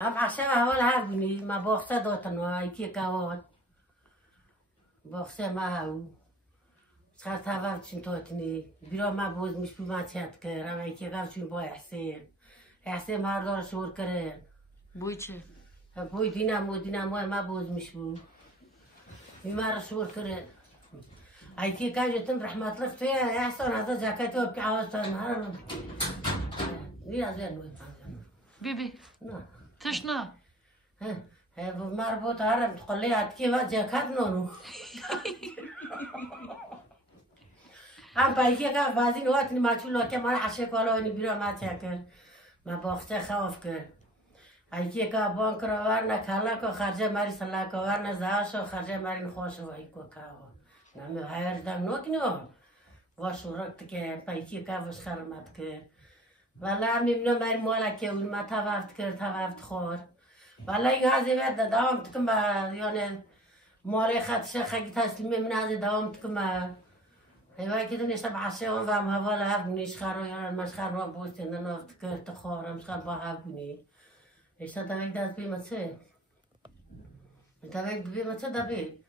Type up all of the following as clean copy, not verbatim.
هم عشان اول هبني ما باخته داتن و یکی کاوان باخته ما هاو سخر تاوه چون تاتنی بیرا ما بوز مش بی ما چند کرد و یکی کاو چون با احسین مردار شور کرد بوی چه؟ بوی دینامو ما بوز مش بو بیمار شور کرد یکی کاو جتن رحمت الله توی احسان هذا جاکتی و بکی عوض تان هرم نیا زیر نوی بیبی نه تشنا مربوط هرم تقولي هتكي بقى جاكات نونو هم بايكي كاف بازين وقتني ما تشولو كم انا عشاك ولا اني بيرو ما تاكل ما باخته خوف كر هيكي كاف بانك روارنا كهلاك وخرجه ماري سلاك وارنا زهاش وخرجه ماري نخوش وهيكو كاف نعم هاير دم نوكنو واشو ركت كه بايكي كاف وش خرمت كر والله ممنون ماري مولا كه ما توافت كر توافت خور والله يهازي بعد دوام تكما يعني مالي خدشه خي تسلمي من هذه دوام تكما ايوا كده نشرب عشاء وفهم هوالا هبني شخارو يعني مشخار ما بوست ان انا افتكرت خور مشخار با هبني ايش تبعك داز بي متسي تبعك بي متسي دبي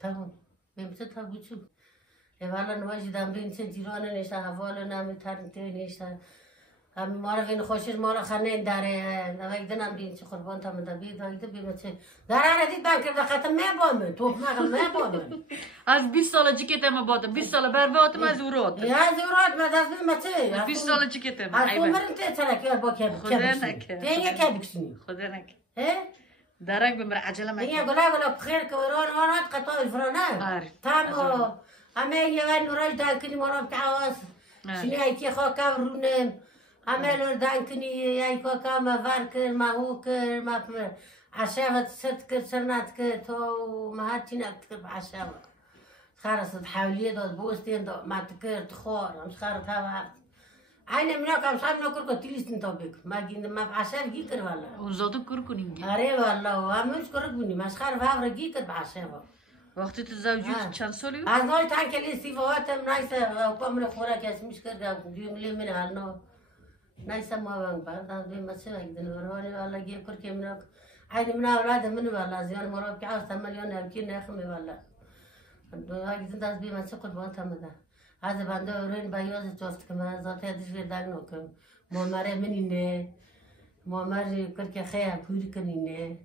تمام بي متسي تبعك شو ايوالا نواجي دامرين سنتيروانا نشتا هوالا نامي تارنتي نشتا هم مارا خوشش مارا خنه داره نوید دنم دین چه قربان تا من دبی دایده بیم چه داره ردید بان کرده خطر میبامن تو مقل میبامن از 20 سال جیکتم باده 20 سال برباتم از اورات یا از اورات مدرس بیم چه 20 سال جیکتم از تو مرن ته ترکی با که خدا نکه تینگه که بکسنی خدا نکه اه درک بمر عجله ما تینگه گلا بخیر که وران آنات قطع فرانه تام همه یه نورال داکنی مارا بتعاوز شنی ایتی خوا کورونم همه لور دانکنی یای کو کام ورکر ما هوکر ما عشاوت ست کر سرنات کر تو ما هاتین اکتر بعشاو خارس حاوليه داد بوستين داد ما تكر تخور مش خارط هوا عين منك مش عارف ناكل كتيلستين طابق ما جين ما بعشاو جيكر والله اونزادو کور کنیم اره والله همش كرك بني مش خارف هوا جيكر بعشاو وقتی تزوجت چند سالی بود؟ از نوع تان کلی سیفواتم نایسه کامل خوراک اسمش کرده دیملی من هالنو نایسه ما بانگ بردم بیم مسیح اگدن ورانی والله گیب کرد که منک عین من اولاد من والله زیان مراب که عوض تملیون نبکی نخمی والله اگدن دست بیم مسیح قربان تمده از بنده ورین بیاز جفت که من ذاتی ادش ویردگ نکم مامره منینه مامره کرد که خیلی پوری کنینه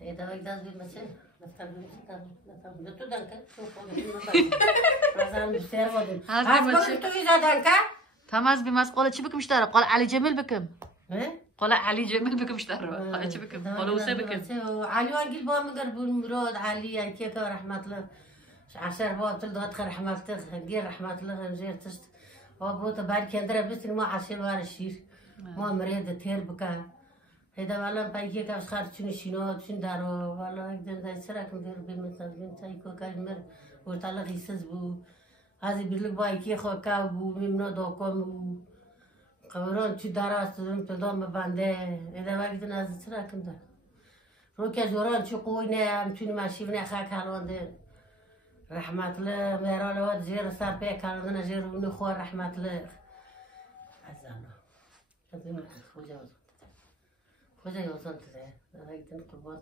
ایده اگد دست بیم مسیح نفتر بیم نفتر تو دنکه تو خواهی رازان بستر بودیم از بکر تو ایزا دنکه تماز بماس قال چی بکم اشتره قال علی جمیل بکم ايه قال علی جمیل بکم اشتره قال چی بکم قال وسه بکم علي وانجل بام قرب المراد علي كيف رحمة الله عشر باب تلدوت رحمة الله غير رحمة الله غير تست وابوت بعد كندرة بس ما عشان ولا الشير ما مريض تير بكا هذا والله بايكي كاش خارج شنو شنو شنو دارو والله يقدر ذا سرك مدير بمثل بنت أيكو كاجمر وطلع يسز بو هذه بيقول بايكي خو كابو ممنوع دوكم قبران چی دراست دارم تدام ببنده ایده وقتی نزد سر کنده رو که جوران چی قوی نه همچونی ماشین نه خاک هلونده رحمت الله میرال واد زیر سر پی کردن زیر اون خور رحمت الله از الله از این خوجا یوزان تده وقتی قربان